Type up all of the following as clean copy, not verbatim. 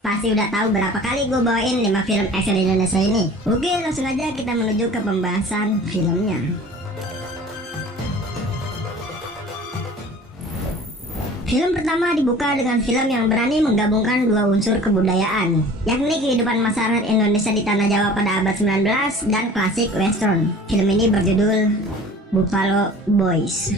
Pasti udah tahu berapa kali gue bawain 5 film action Indonesia ini. Oke, langsung aja kita menuju ke pembahasan filmnya. Film pertama dibuka dengan film yang berani menggabungkan dua unsur kebudayaan, yakni kehidupan masyarakat Indonesia di Tanah Jawa pada abad 19 dan klasik western. Film ini berjudul Buffalo Boys.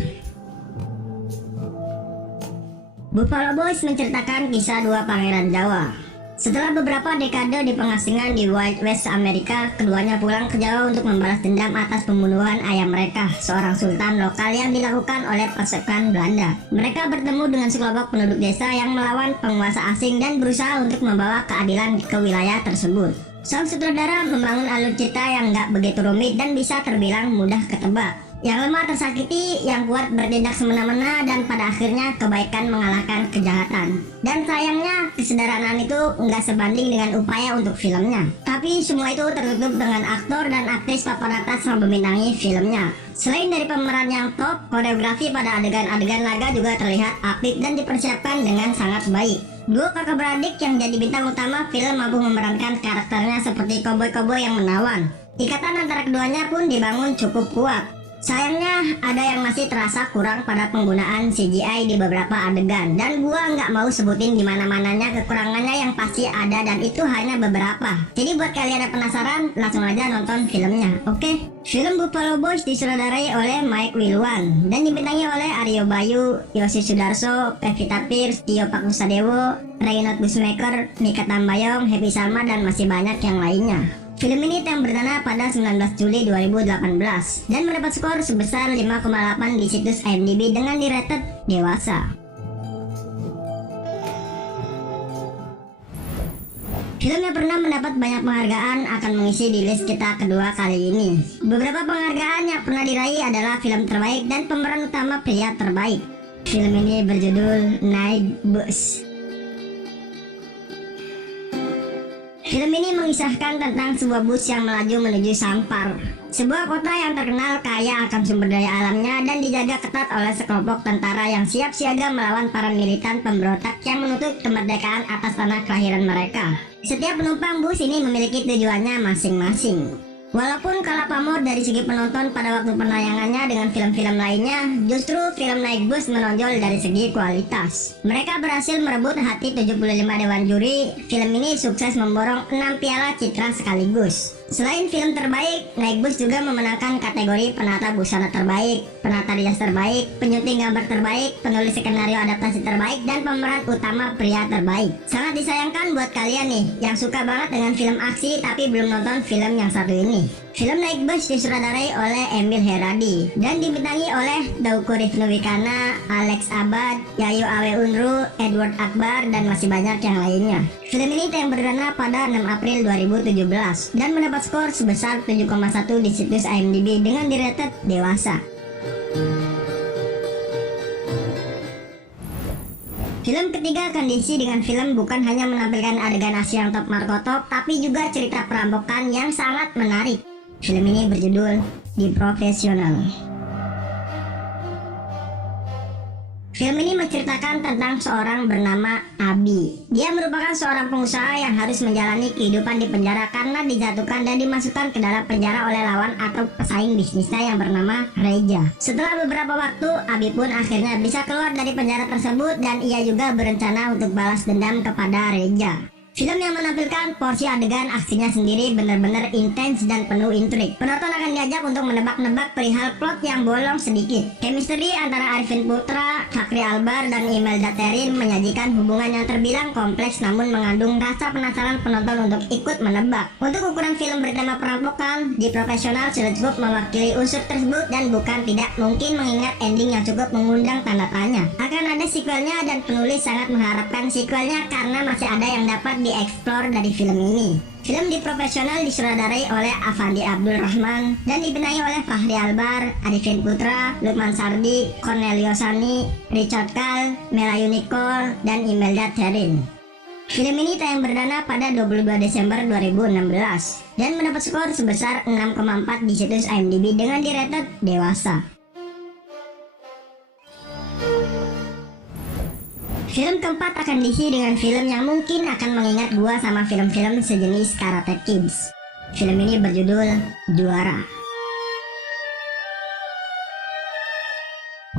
Buffalo Boys menceritakan kisah dua pangeran Jawa. Setelah beberapa dekade di pengasingan di Wild West Amerika, keduanya pulang ke Jawa untuk membalas dendam atas pembunuhan ayah mereka, seorang sultan lokal yang dilakukan oleh pasukan Belanda. Mereka bertemu dengan sekelompok penduduk desa yang melawan penguasa asing dan berusaha untuk membawa keadilan ke wilayah tersebut. Sang sutradara membangun alur cerita yang nggak begitu rumit dan bisa terbilang mudah ketebak. Yang lemah tersakiti, yang kuat bertindak semena-mena, dan pada akhirnya kebaikan mengalahkan kejahatan. Dan sayangnya kesederhanaan itu nggak sebanding dengan upaya untuk filmnya. Tapi semua itu tertutup dengan aktor dan aktris papan atas yang membintangi filmnya. Selain dari pemeran yang top, koreografi pada adegan-adegan laga juga terlihat apik dan dipersiapkan dengan sangat baik. Dua kakak beradik yang jadi bintang utama film mampu memerankan karakternya seperti koboi-koboi yang menawan. Ikatan antara keduanya pun dibangun cukup kuat. Sayangnya ada yang masih terasa kurang pada penggunaan CGI di beberapa adegan, dan gua nggak mau sebutin di mana-mananya kekurangannya yang pasti ada, dan itu hanya beberapa. Jadi buat kalian yang penasaran, langsung aja nonton filmnya, oke? Film Buffalo Boys disutradarai oleh Mike Wilwan dan dibintangi oleh Aryo Bayu, Yosi Sudarso, Pevita Pierce, Tio Pakusadewo, Reynolds Bushmaker, Mikha Tambayong, Happy Salma, dan masih banyak yang lainnya. Film ini yang berdana pada 19 Juli 2018 dan mendapat skor sebesar 5,8 di situs IMDb dengan di-rated dewasa. Film yang pernah mendapat banyak penghargaan akan mengisi di list kita kedua kali ini. Beberapa penghargaan yang pernah diraih adalah film terbaik dan pemeran utama pria terbaik. Film ini berjudul Night Bus. Film ini mengisahkan tentang sebuah bus yang melaju menuju Sampar, sebuah kota yang terkenal kaya akan sumber daya alamnya dan dijaga ketat oleh sekelompok tentara yang siap siaga melawan para militan pemberontak yang menuntut kemerdekaan atas tanah kelahiran mereka. Setiap penumpang bus ini memiliki tujuannya masing-masing. Walaupun kalah pamor dari segi penonton pada waktu penayangannya dengan film-film lainnya, justru film Night Bus menonjol dari segi kualitas. Mereka berhasil merebut hati 75 dewan juri. Film ini sukses memborong 6 piala citra sekaligus. Selain film terbaik, Night Bus juga memenangkan kategori penata busana terbaik, penata rias terbaik, penyunting gambar terbaik, penulis skenario adaptasi terbaik, dan pemeran utama pria terbaik. Sangat disayangkan buat kalian nih yang suka banget dengan film aksi tapi belum nonton film yang satu ini. Film Night Bus disutradarai oleh Emil Heradi dan dibintangi oleh Teuku Rifnuwikana, Alex Abad, Yayu Awe Unru, Edward Akbar, dan masih banyak yang lainnya. Film ini yang berdana pada 6 April 2017 dan mendapat skor sebesar 7,1 di situs IMDb dengan di-rated dewasa. Film ketiga akan diisi dengan film bukan hanya menampilkan adegan aksi yang top markotop, tapi juga cerita perampokan yang sangat menarik. Film ini berjudul The Professional. Film ini menceritakan tentang seorang bernama Abi. Dia merupakan seorang pengusaha yang harus menjalani kehidupan di penjara karena dijatuhkan dan dimasukkan ke dalam penjara oleh lawan atau pesaing bisnisnya yang bernama Reja. Setelah beberapa waktu, Abi pun akhirnya bisa keluar dari penjara tersebut dan ia juga berencana untuk balas dendam kepada Reja. Film yang menampilkan porsi adegan aksinya sendiri benar-benar intens dan penuh intrik. Penonton akan diajak untuk menebak-nebak perihal plot yang bolong sedikit. Chemistry antara Arifin Putra, Fakri Albar, dan Imelda Terin menyajikan hubungan yang terbilang kompleks namun mengandung rasa penasaran penonton untuk ikut menebak. Untuk ukuran film bertema perampokan, The Professional sudah cukup mewakili unsur tersebut dan bukan tidak mungkin mengingat ending yang cukup mengundang tanda tanya. Akan ada sequelnya dan penulis sangat mengharapkan sequelnya karena masih ada yang dapat dieksplor dari film ini. Film The Professional disutradarai oleh Afandi Abdul Rahman dan dibintangi oleh Fahri Albar, Arifin Putra, Lukman Sardi, Cornelio Sani, Richard Kal, Melayu Nicole, dan Imelda Terin. Film ini tayang perdana pada 22 Desember 2016 dan mendapat skor sebesar 6,4 di situs IMDb dengan di-rated dewasa. Film keempat akan diisi dengan film yang mungkin akan mengingat gua sama film-film sejenis Karate Kids. Film ini berjudul Juara.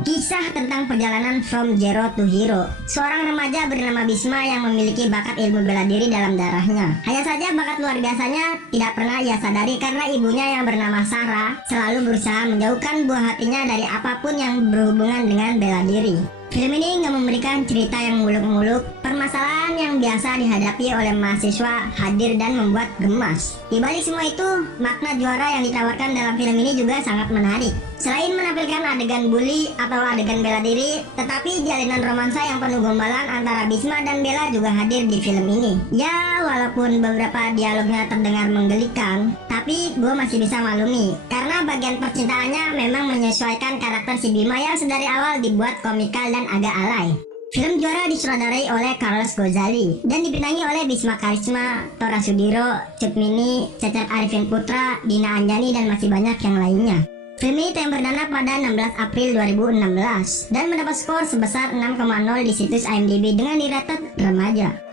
Kisah tentang perjalanan from zero to hero. Seorang remaja bernama Bisma yang memiliki bakat ilmu bela diri dalam darahnya. Hanya saja bakat luar biasanya tidak pernah ia sadari karena ibunya yang bernama Sarah selalu berusaha menjauhkan buah hatinya dari apapun yang berhubungan dengan bela diri. Film ini nggak memberikan cerita yang muluk-muluk. Permasalahan yang biasa dihadapi oleh mahasiswa hadir dan membuat gemas. Di balik semua itu, makna juara yang ditawarkan dalam film ini juga sangat menarik. Selain menampilkan adegan bully atau adegan bela diri, tetapi jalinan romansa yang penuh gombalan antara Bisma dan Bella juga hadir di film ini. Ya, walaupun beberapa dialognya terdengar menggelikan, tapi gue masih bisa maklumi karena bagian percintaannya memang menyesuaikan karakter si Bima yang sedari awal dibuat komikal dan agak alay. Film Juara disutradarai oleh Carlos Gozali dan dibintangi oleh Bisma Karisma, Tora Sudiro, Cut Mini, Cecep Arifin Putra, Dina Anjani, dan masih banyak yang lainnya. Film ini tayang perdana pada 16 April 2016 dan mendapat skor sebesar 6,0 di situs IMDb dengan rated remaja.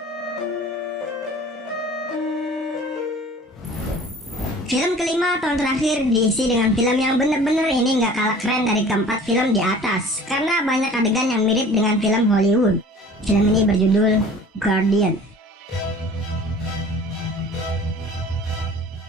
Film kelima tahun terakhir diisi dengan film yang bener-bener ini nggak kalah keren dari keempat film di atas karena banyak adegan yang mirip dengan film Hollywood. Film ini berjudul Guardian.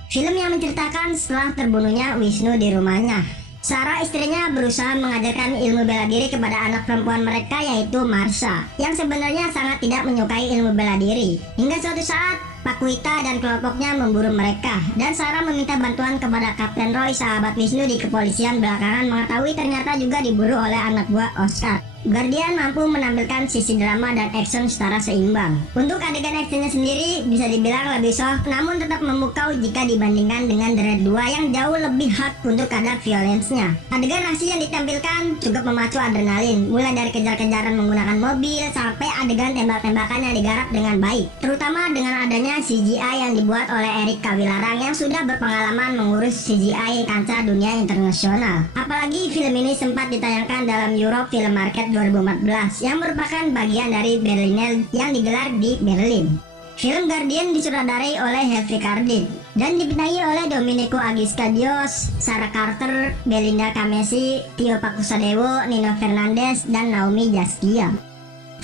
Film yang menceritakan setelah terbunuhnya Wisnu di rumahnya. Sarah istrinya berusaha mengajarkan ilmu bela diri kepada anak perempuan mereka yaitu Marsha yang sebenarnya sangat tidak menyukai ilmu bela diri. Hingga suatu saat Pak Wita dan kelompoknya memburu mereka dan Sarah meminta bantuan kepada Kapten Roy, sahabat Wisnu di kepolisian, belakangan mengetahui ternyata juga diburu oleh anak buah Oscar. Guardian mampu menampilkan sisi drama dan action secara seimbang. Untuk adegan actionnya sendiri bisa dibilang lebih soft namun tetap memukau jika dibandingkan dengan The Raid 2 yang jauh lebih hard untuk kadar violence-nya. Adegan aksi yang ditampilkan cukup memacu adrenalin, mulai dari kejar-kejaran menggunakan mobil sampai adegan tembak-tembakan yang digarap dengan baik, terutama dengan adanya CGI yang dibuat oleh Erik Kawilarang yang sudah berpengalaman mengurus CGI kancah dunia internasional. Apalagi film ini sempat ditayangkan dalam Europe Film Market 2014 yang merupakan bagian dari Berlinale yang digelar di Berlin. Film Guardian disutradarai oleh Harvey Kardit dan dibintangi oleh Domenico Agiscadios, Sarah Carter, Belinda Kamesi, Tio Pakusadewo, Nino Fernandez, dan Naomi Jaskia.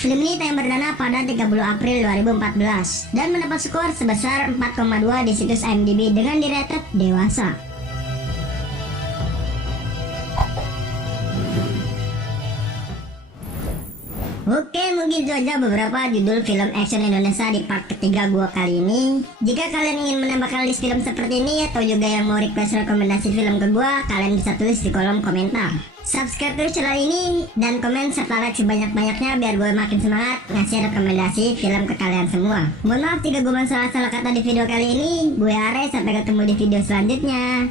Film ini tayang perdana pada 30 April 2014 dan mendapat skor sebesar 4,2 di situs IMDb dengan rated dewasa. Oke, mungkin itu aja beberapa judul film action Indonesia di part ketiga gua kali ini. Jika kalian ingin menambahkan list film seperti ini atau juga yang mau request rekomendasi film ke gua, kalian bisa tulis di kolom komentar. Subscribe terus channel ini dan komen serta like sebanyak-banyaknya biar gue makin semangat ngasih rekomendasi film ke kalian semua. Mohon maaf jika gue salah-salah kata di video kali ini. Gue Are, sampai ketemu di video selanjutnya.